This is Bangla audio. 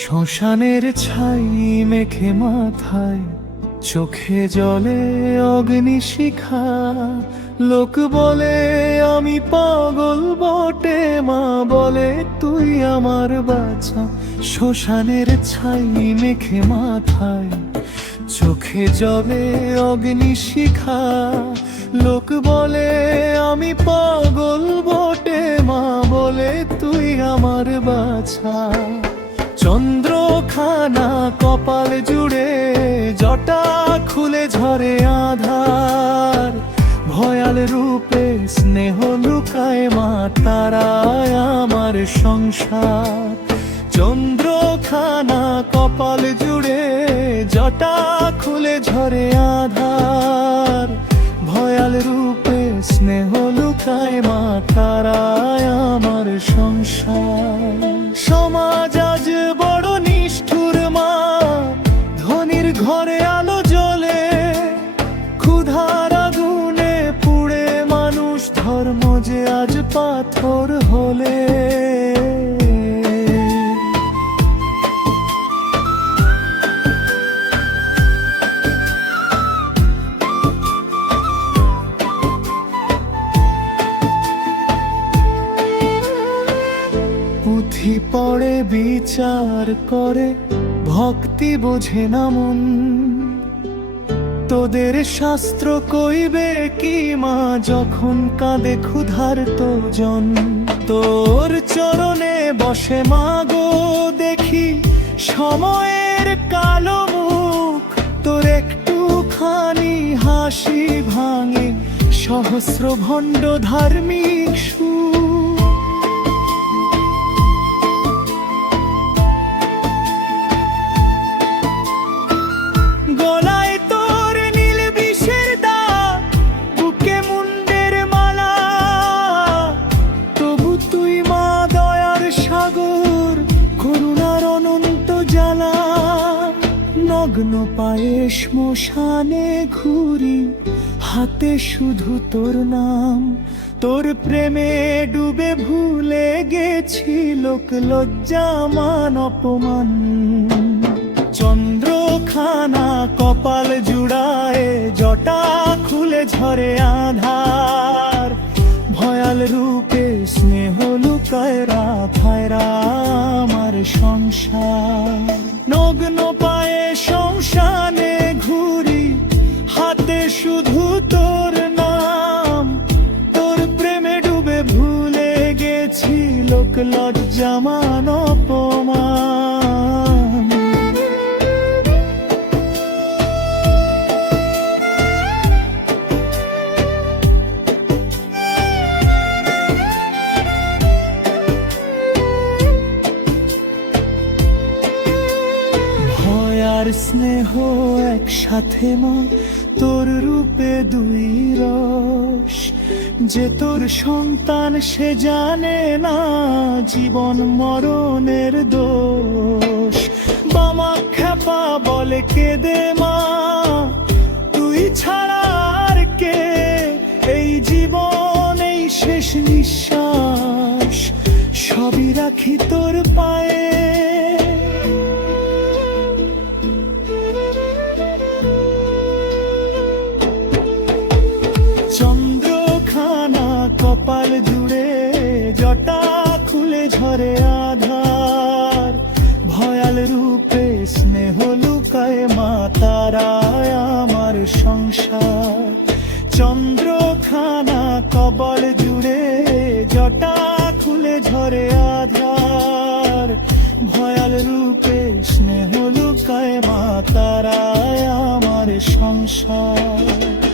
শ্মশানের ছাই মেখে মাথায়, চোখে জলে অগ্নিশিখা। লোক বলে আমি পাগল বটে, মা বলে তুই আমার বাছা। শ্মশানের ছাই মেখে মাথায়, চোখে জলে অগ্নিশিখা। লোক বলে আমি পাগল বটে, মা বলে তুই আমার বাছা। চন্দ্রখানা কপাল জুড়ে, জটা খুলে ঝরে আধার। ভয়াল রূপে স্নেহ লুকায়, মা তারায় আমার সংসার। চন্দ্রখানা কপাল জুড়ে, জটা খুলে ঝরে আধার। ভয়াল রূপে স্নেহ লুকায়, মা তারায় আমার সংসার। সমাজ আজ বড় নিষ্ঠুর মা, ধনীর ঘরে আলো জ্বলে। ক্ষুধার আগুনে পুড়ে মানুষ, ধর্ম যে আজ পাথর হলে। পুঁথি পড়ে বিচার করে, ভক্তি বোঝে না মন। তোদের শাস্ত্র কইবে কি মা, যখন কাঁদে ক্ষুধার্ত জন। তোর চরণে বসে মা গো, দেখি সময়ের কালো মুখ। তোর একটুখানি হাসি ভাঙে সহস্র ভণ্ড ধার্মিক সুর। নগ্ন পায়ে শ্মশানে ঘুরি, হাতে শুধু তোর নাম। তোর প্রেমে ডুবে ভুলে গেছি লোক লজ্জা মান অপমান। চন্দ্রখানা কপাল জুড়ায়, জটা খুলে ঝরে আধার। ভয়াল রূপে স্নেহ লুকায়, রাধায় আমার সংসার। নগ্ন পায়ে শ্মশানে ঘুরি, হাতে শুধু তোর নাম। তোর প্রেমে ডুবে ভুলে গেছি লোক লজ্জা মান অপমান। আর স্নেহ একসাথে মা, তোর রূপে দুই রস। যে তোর সন্তান সে জানে না জীবন মরণের দোষ। বামা খেপা বলে কেঁদে মা, তুই ছাড়া আর কে। এই জীবন এই শেষ নিঃশ্বাস, সবই রাখি তোর পায়ে। চন্দ্রখানা কপাল জুড়ে, জটা খুলে ঝরে আধার। ভয়াল রূপে স্নেহ লুকায়, মা তারায় আমার সংসার। চন্দ্রখানা কপাল জুড়ে, জটা খুলে ঝরে আধার। ভয়াল রূপে স্নেহ লুকায়, মা তারায় আমার সংসার।